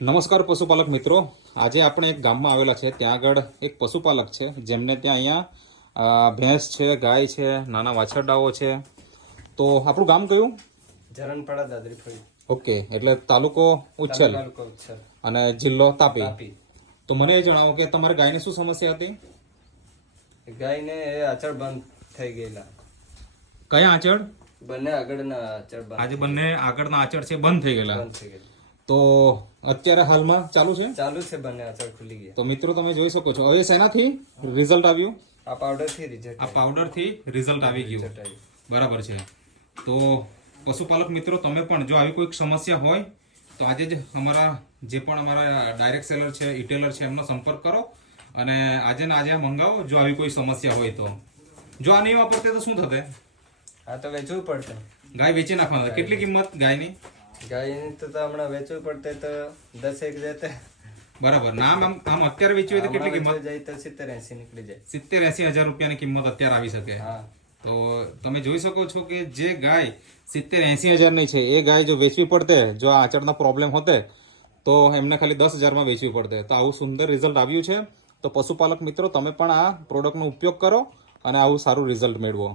નમસ્કાર પશુપાલક મિત્રો. આજે આપણે એક ગામમાં આવેલા છે. ત્યાં આગળ એક પશુપાલક છે જેમને ત્યાં અહીંયા ભેંસ છે ગાય છે નાના વાછરડાઓ છે. તો આપણું ગામ કયું? જરણપાડા દાદરીફળી. ઓકે એટલે તાલુકો ઉચ્છલ અને જિલ્લો તાપી. તાપી. તો મને એ જણાવો કે તમારે ગાયની શું સમસ્યા હતી? ગાયને એ અચળ બંધ થઈ ગયેલા. કયા આંચળ? બંને આગળના આચળ આજે બંને આગળના આચળ છે બંધ થઈ ગયેલા. બંધ થઈ ગયેલા. તો અત્યારે હાલમાં ચાલુ છે? ચાલુ છે બંને અચળ ખુલી ગયા તો મિત્રો તમે જોઈ શકો છો. હવે શેનાથી રિઝલ્ટ આવ્યું? આ પાવડરથી રિઝલ્ટ આ પાવડરથી રિઝલ્ટ આવી ગયું. બરાબર છે. તો પશુપાલક મિત્રો તમે પણ જો આવી કોઈક સમસ્યા હોય તો આજે જ અમારા જે પણ અમારા ડાયરેક્ટ સેલર છે ઇટેલર છે એમનો સંપર્ક કરો અને આજે ને આજે મંગાવો જો આવી કોઈ સમસ્યા હોય તો. જો આ નહીં વાપરતે તો શું થતે? આ તો વેચવું પડશે. ગાય વેચી નાખવાના. કેટલી કિંમત ગાયની? ગાયની તો હમણાં વેચવું પડતે તો દસ એક જતે બરાબર. નામ આમ આમ અત્યારે વેચવી તો કેટલી કિંમત? જાય તો સિત્તેર એસી નીકળી જાય. સિત્તેર એસી હજાર રૂપિયાની કિંમત અત્યારે આવી શકે. હા. તો તમે જોઈ શકો છો કે જે ગાય સિત્તેર એસી હજારની છે એ ગાય જો વેચવી પડતે જો આ આચળના પ્રોબ્લેમ હોતે તો એમને ખાલી દસ હજારમાં વેચવી પડતે. તો આવું સુંદર રિઝલ્ટ આવ્યું છે. તો પશુપાલક મિત્રો તમે પણ આ પ્રોડક્ટનો ઉપયોગ કરો અને આવું સારું રિઝલ્ટ મેળવો.